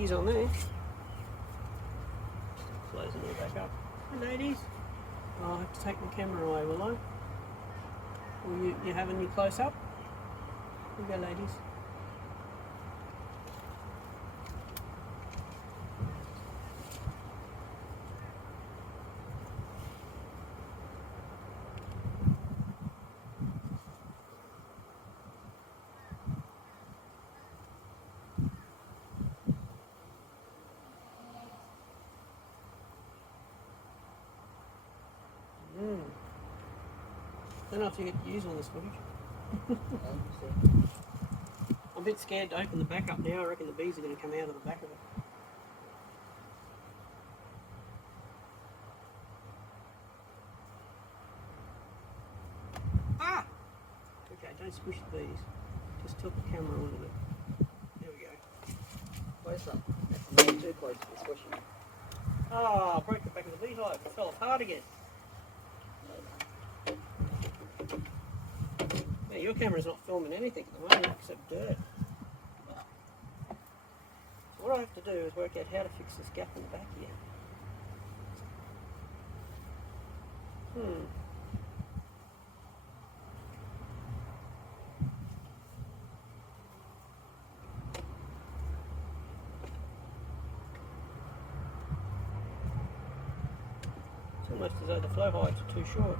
bees on there. Close them all back up. Hey ladies. I'll have to take my camera away, will I? Will you having me close up? Here you go, ladies. I don't know if you get to use all this footage. I'm a bit scared to open the back up now. I reckon the bees are going to come out of the back of it. Ah! Okay, don't squish the bees. Just tilt the camera a little bit. There we go. Close up. That's a little too close to the squishing. Ah, I broke the back of the beehive. It fell apart again. Yeah, your camera's not filming anything at the moment except dirt. So what I have to do is work out how to fix this gap in the back here. It's almost as though the flow heights are too short.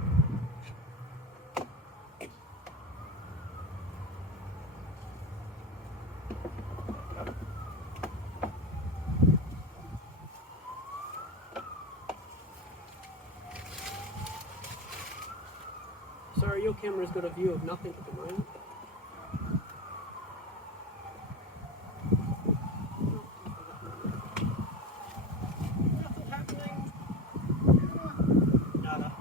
Sorry, your camera's got a view of nothing at the moment. Nothing happening. Nada.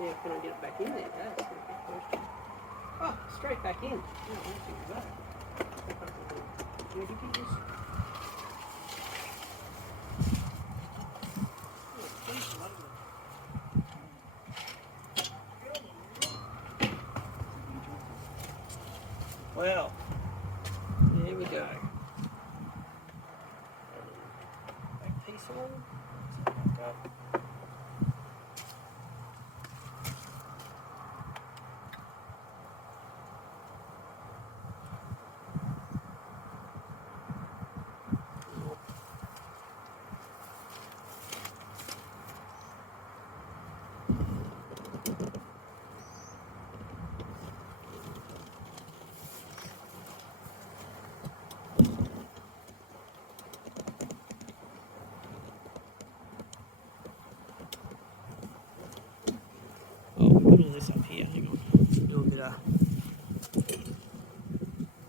Yeah, can I get it back in there? That's a good question. Oh, straight back in. Yeah, I don't think that. Where did you get this? Well, here we go. Back piece on. Go. This up here, hang on. A little bit of.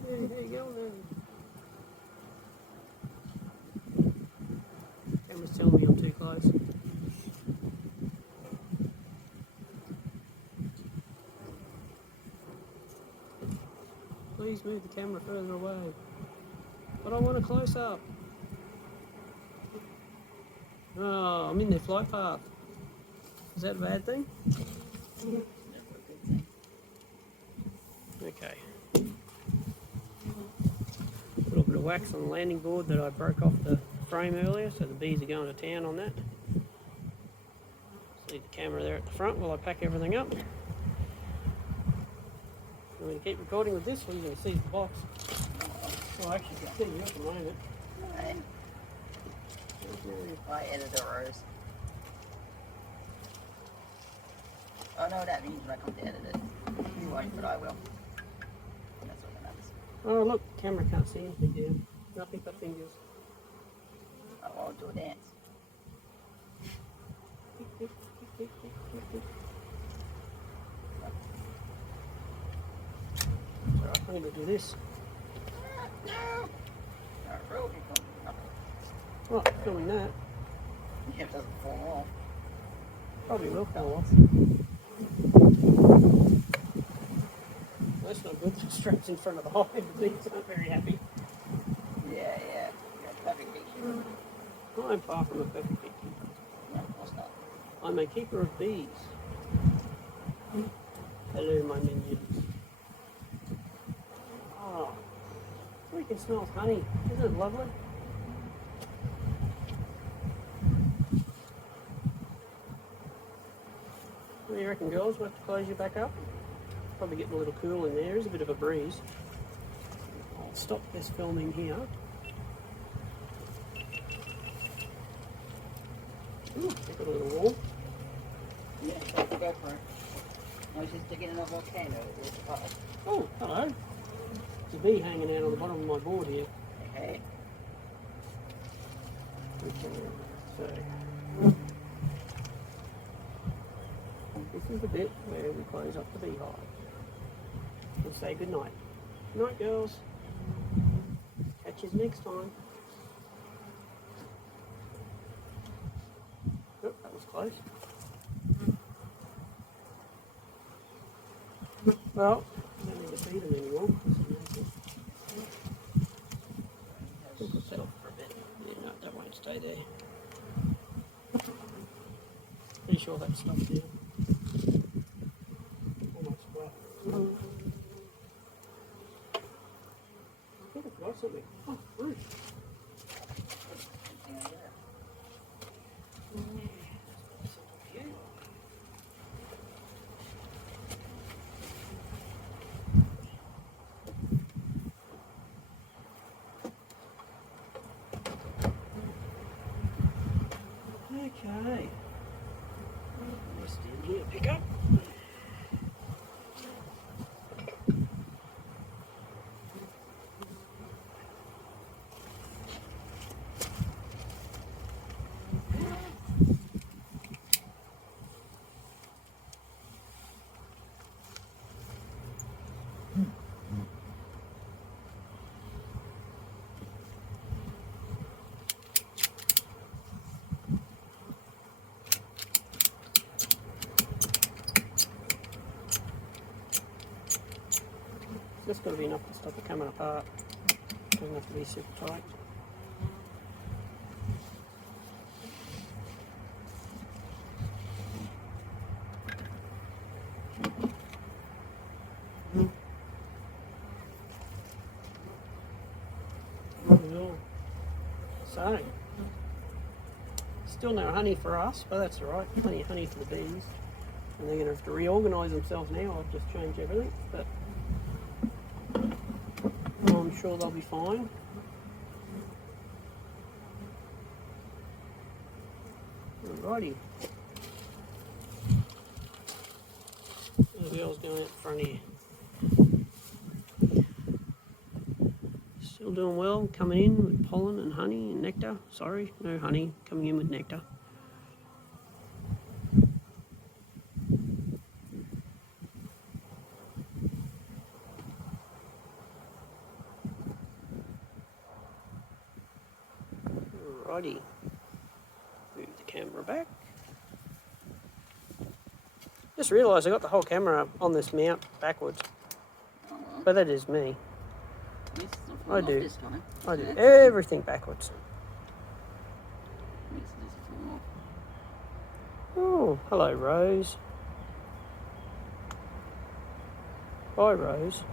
There you go then. Camera's telling me I'm too close. Please move the camera further away. But I want a close up. Oh, I'm in their flight path. Is that a bad thing? Okay. A little bit of wax on the landing board that I broke off the frame earlier, so the bees are going to town on that. Just leave the camera there at the front while I pack everything up. I'm going to keep recording with this, or you're going to see the box. Oh, I actually can see you at the moment. My editor rose. Oh no, that means when I come to edit it. You won't, but I will. That's what matters. Oh look, camera can't see anything here. Nothing but fingers. Oh, I'll do a dance. So I'm going to do this. Oh, filming that. Yeah, it doesn't fall off. Probably will fall off. That's not good. The straps in front of the hive. The bees aren't very happy. Yeah. You're a perfect beekeeper. I'm far from a perfect beekeeper. No, of course not. I'm a keeper of bees. Hello, my minions. Ah, It smells honey. Isn't it lovely? What do you reckon, girls? We'll have to close you back up? Probably getting a little cool in there. There's a bit of a breeze. I'll stop this filming here. Ooh, they've got a little warm. Yeah, so go for it. I was just digging in a volcano. It was hot. Oh, hello. There's a bee hanging out on the bottom of my board here. Hey. Okay, so this is the bit where we close up the beehive. We'll say good night. Good night, girls. Catch you next time. Oh, that was close. Well, I don't need to feed them anymore. We'll just settle for a bit. Yeah, no, that won't stay there. Pretty sure that's stuff there. Almost flat. I think I forgot something. Oh, fruit. Okay. Let's stand here, pick up. Just got to be enough to stop it coming apart. Doesn't have to be super tight. So, still no honey for us, but that's alright. Plenty of honey for the bees. And they're going to have to reorganise themselves now. I've just changed everything, but I'm sure they'll be fine. Alrighty. The girl's going out front here. Still doing well, coming in with pollen and honey and nectar. Sorry, no honey, coming in with nectar. Alrighty, move the camera back. Just realised I got the whole camera on this mount backwards, but that is me. I do. I do everything backwards. Oh, hello, Rose. Bye, Rose.